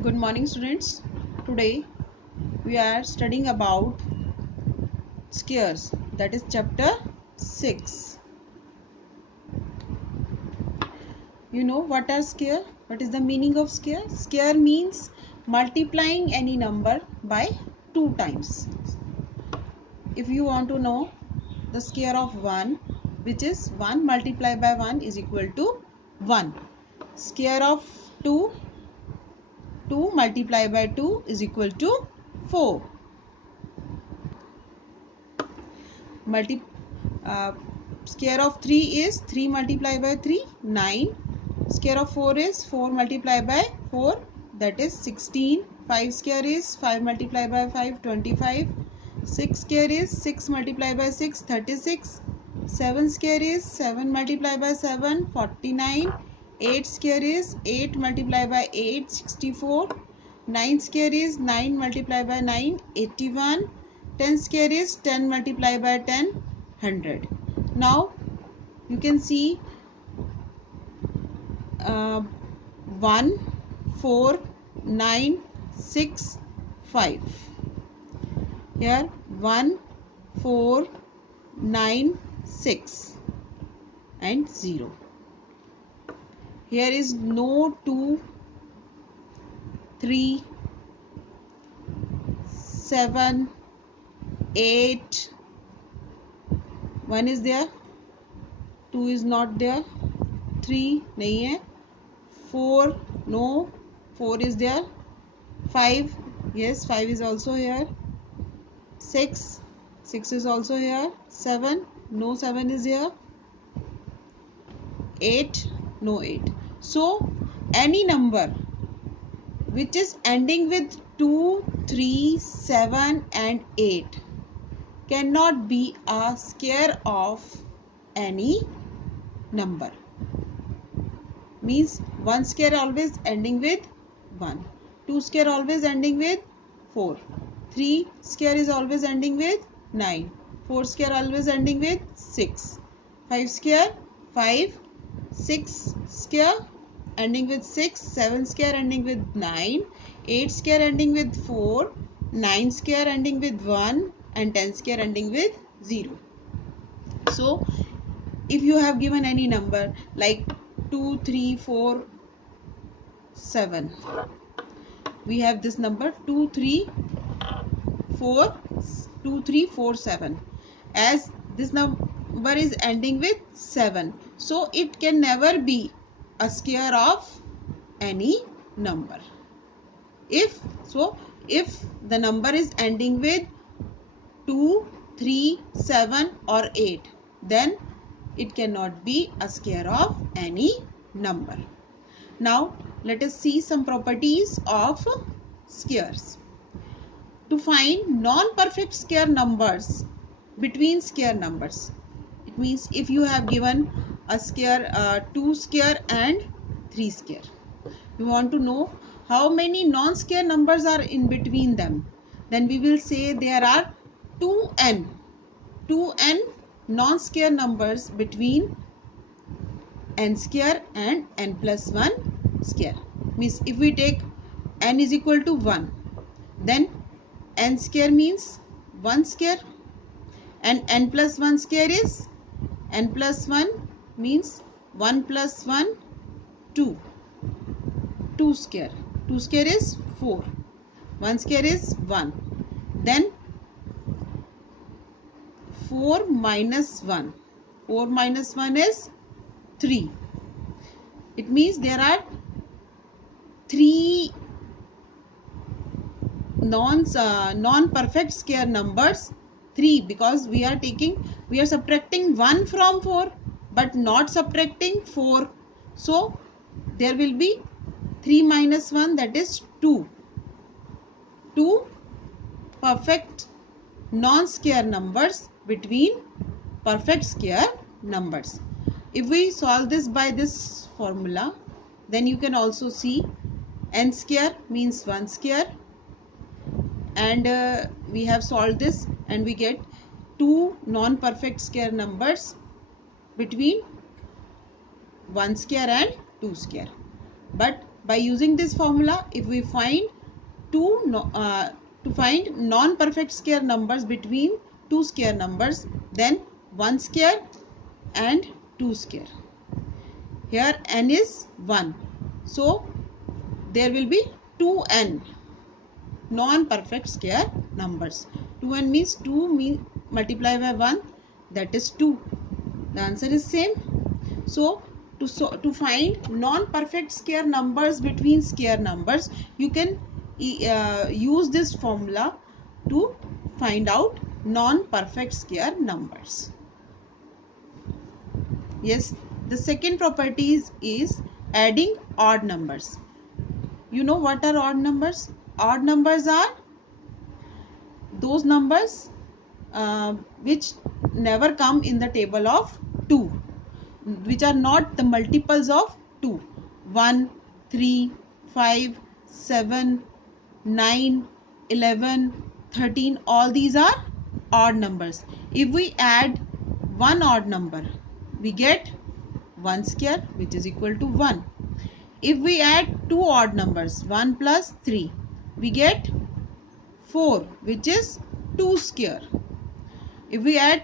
Good morning, students. Today we are studying about squares, that is chapter 6. You know what are square? What is the meaning of square? Square means multiplying any number by 2 times. If you want to know the square of 1, which is 1 multiplied by 1 is equal to 1. Square of 2, 2 multiplied by 2 is equal to 4. Uh, Square of 3 is 3 multiplied by 3, 9. Square of 4 is 4 multiplied by 4, that is 16. 5 square is 5 multiplied by 5, 25. 6 square is 6 multiplied by 6, 36. 7 square is 7 multiplied by 7, 49. 8 square is 8 multiplied by 8, 64. 9 square is 9 multiplied by 9, 81. 10 square is 10 multiplied by 10, 100. Now you can see 1, 4, 9, 6, 5. Here 1, 4, 9, 6 and 0. Here is no 2, 3, 7, 8. 1 is there, 2 is not there, 3 नहीं है, 4 no, 4 is there, 5 yes, 5 is also here, 6 is also here, 7 no, 7 is here, 8 no, 8. So any number which is ending with 2, 3, 7 and 8 cannot be a square of any number. Means one square always ending with 1, 2 square always ending with 4, 3 square is always ending with 9, 4 square always ending with 6, 5 square 5, 6 square ending with 6, 7 square ending with 9, 8 square ending with 4, 9 square ending with 1 and 10 square ending with 0. So if you have given any number like 2, 3, 4, 7, we have this number 2, 3, 4, 2, 3, 4, 7. As this number is ending with 7, so it can never be a square of any number. If the number is ending with 2, 3, 7 or 8, then it cannot be a square of any number. Now let us see some properties of squares. To find non-perfect square numbers between square numbers, it means if you have given a square 2 square and 3 square, you want to know how many non-square numbers are in between them, then we will say there are 2n non-square numbers between n square and n plus 1 square. Means if we take n is equal to 1, then n square means 1 square and n plus 1 square is n plus 1 means 1 plus 1 2. 2 square. 2 square is 4. 1 square is 1. Then 4 minus 1. 4 minus 1 is 3. It means there are 3 non-perfect square numbers. 3 because we are subtracting 1 from 4 but not subtracting 4. So there will be 3 minus 1, that is 2. 2 perfect non-square numbers between perfect square numbers. If we solve this by this formula, then you can also see n square means 1 square, and we have solved this and we get 2 non-perfect square numbers between 1 square and 2 square. But By using this formula, if we find to find non-perfect square numbers between two square numbers, then 1 square and 2 square. Here n is 1, so there will be 2n non-perfect square numbers. 2n means 2 multiplied by 1, that is 2. The answer is same. So to find non-perfect square numbers between square numbers, you can use this formula to find out non-perfect square numbers. Yes, the second property is adding odd numbers. You know what are odd numbers? Odd numbers are those numbers which never come in the table of 2, which are not the multiples of 2. 1, 3, 5, 7, 9, 11, 13, all these are odd numbers. If we add one odd number, we get 1 square, which is equal to 1. If we add two odd numbers, 1 plus 3, we get 4, which is 2 square. If we add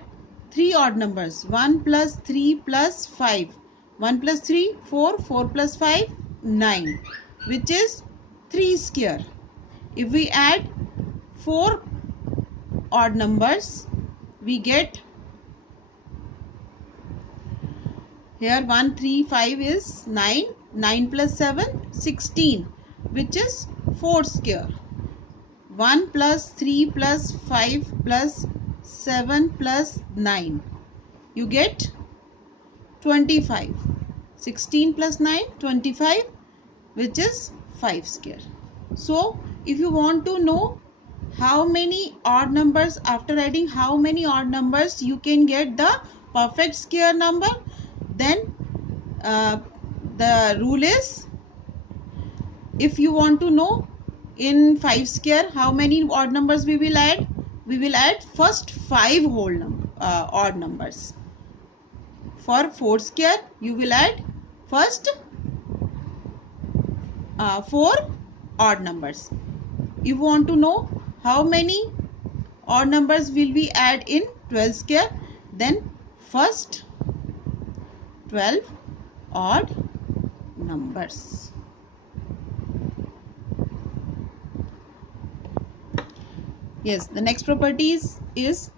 three odd numbers, 1 plus 3 plus 5, 1 plus 3, 4, 4 plus 5, 9, which is 3 square. If we add 4 odd numbers, we get here 1, 3, 5 is 9, 9 plus 7, 16, which is 4 square. 1 plus 3 plus 5 plus 7 plus 9, you get 25. 16 plus 9, 25, which is 5 square. So if you want to know how many odd numbers, after adding how many odd numbers you can get the perfect square number, then the rule is, if you want to know in 5 square how many odd numbers we will add first 5 odd numbers. For 4 square you will add first 4 odd numbers. If you want to know how many odd numbers will we add in 12 square, then first 12 odd numbers. Yes, the next property is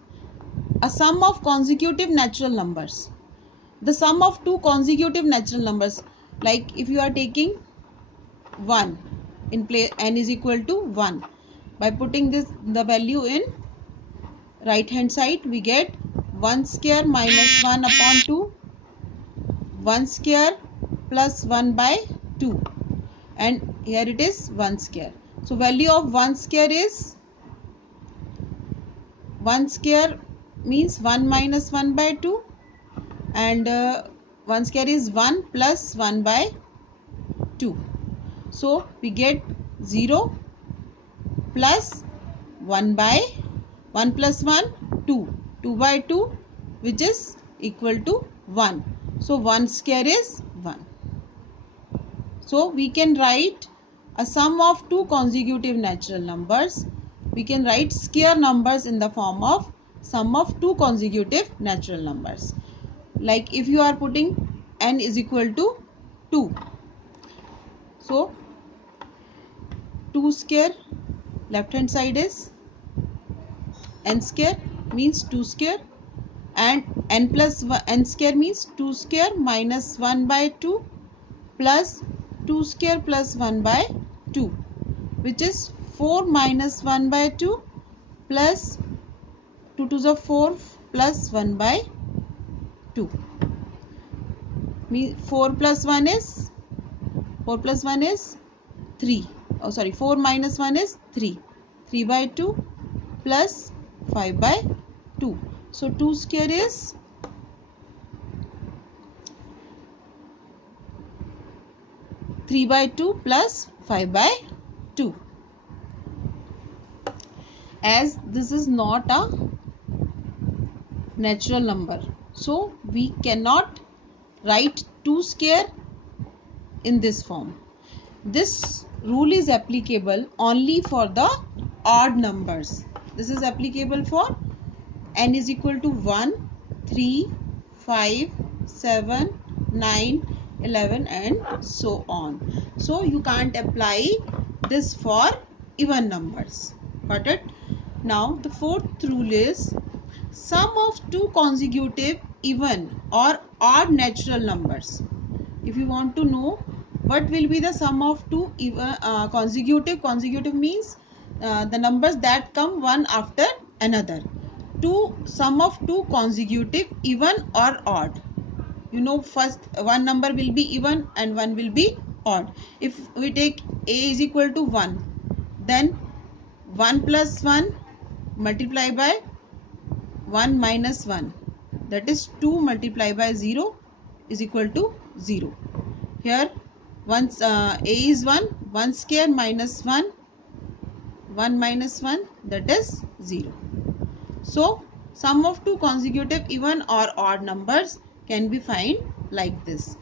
a sum of consecutive natural numbers. The sum of two consecutive natural numbers, like if you are taking 1 in place, n is equal to 1. By putting the value in right hand side, we get 1 square minus 1 upon 2, 1 square plus 1 by 2, and here it is 1 square. So value of 1 square is 1 square means 1 minus 1 by 2, and 1 square is 1 plus 1 by 2. So we get 0 plus 1 by 1 plus 1, 2. 2 by 2, which is equal to 1. So 1 square is 1. So we can write a sum of two consecutive natural numbers. We can write square numbers in the form of sum of two consecutive natural numbers. Like if you are putting n is equal to 2. So 2 square, left hand side is n square, means 2 square, and n plus 1, n square means 2 square minus 1 by 2 plus 2 square plus 1 by 2, which is 4 minus 1 by 2 plus 2 to the 4 plus 1 by 2. 4 plus 1 is 3. Oh sorry, 4 minus 1 is 3. 3 by 2 plus 5 by 2. So 2 square is 3 by 2 plus 5 by 2. As this is not a natural number, so we cannot write 2 square in this form. This rule is applicable only for the odd numbers. This is applicable for n is equal to 1, 3, 5, 7, 9, 11 and so on. So you can't apply this for even numbers. Got it? Now the fourth rule is sum of two consecutive even or odd natural numbers. If you want to know what will be the sum of two even, consecutive means the numbers that come one after another. Sum of two consecutive even or odd. You know, first one number will be even and one will be odd. If we take a is equal to 1, then 1 plus 1 multiply by 1 minus 1, that is 2 multiply by 0 is equal to 0. Here once a is 1 square minus 1 minus 1, that is 0. So sum of two consecutive even or odd numbers can be found like this.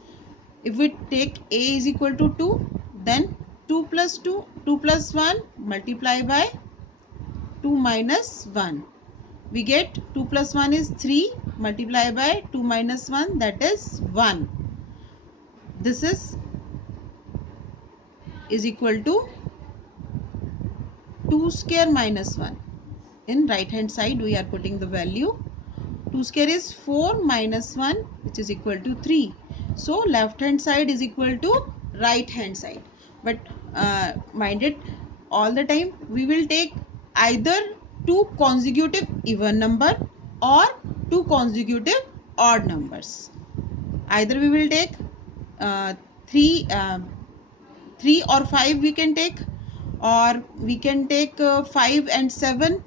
If we take a is equal to 2, then 2 plus 1 multiply by 2 minus 1. We get 2 plus 1 is 3 multiply by 2 minus 1, that is 1. This is equal to 2 square minus 1. In right hand side we are putting the value. 2 square is 4 minus 1, which is equal to 3. So left hand side is equal to right hand side. But mind it, all the time we will take either two consecutive even number or two consecutive odd numbers. Either we will take uh, 3 3 or 5 we can take, or we can take 5 and 7.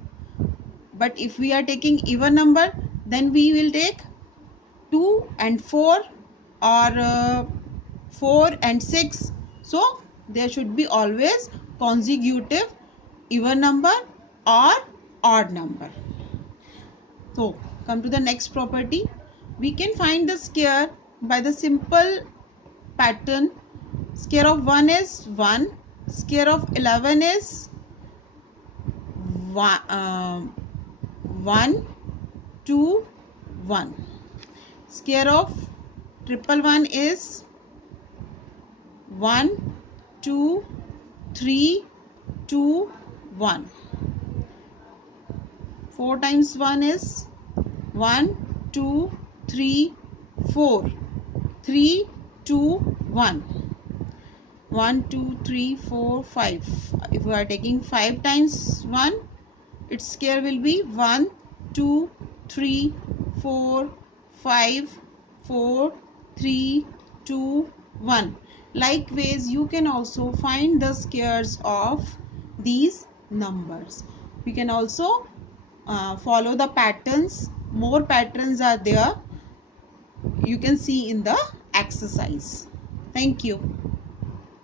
But if we are taking even number, then we will take 2 and 4 or 4 and 6. So there should be always consecutive even number or odd number. So come to the next property. We can find the square by the simple pattern. Square of 1 is 1. Square of 11 is 1, 2, 1. Square of 111 is 1, 2, 3, 2, 1. 4 times 1 is 1, 2, 3, 4. 3, 2, 1. 1, 2, 3, 4, 5. If we are taking 5 times 1, its square will be 1, 2, 3, 4, 5, 4, 3, 2, 1. Likewise, you can also find the squares of these numbers. We can also follow the patterns. More patterns are there. You can see in the exercise. Thank you.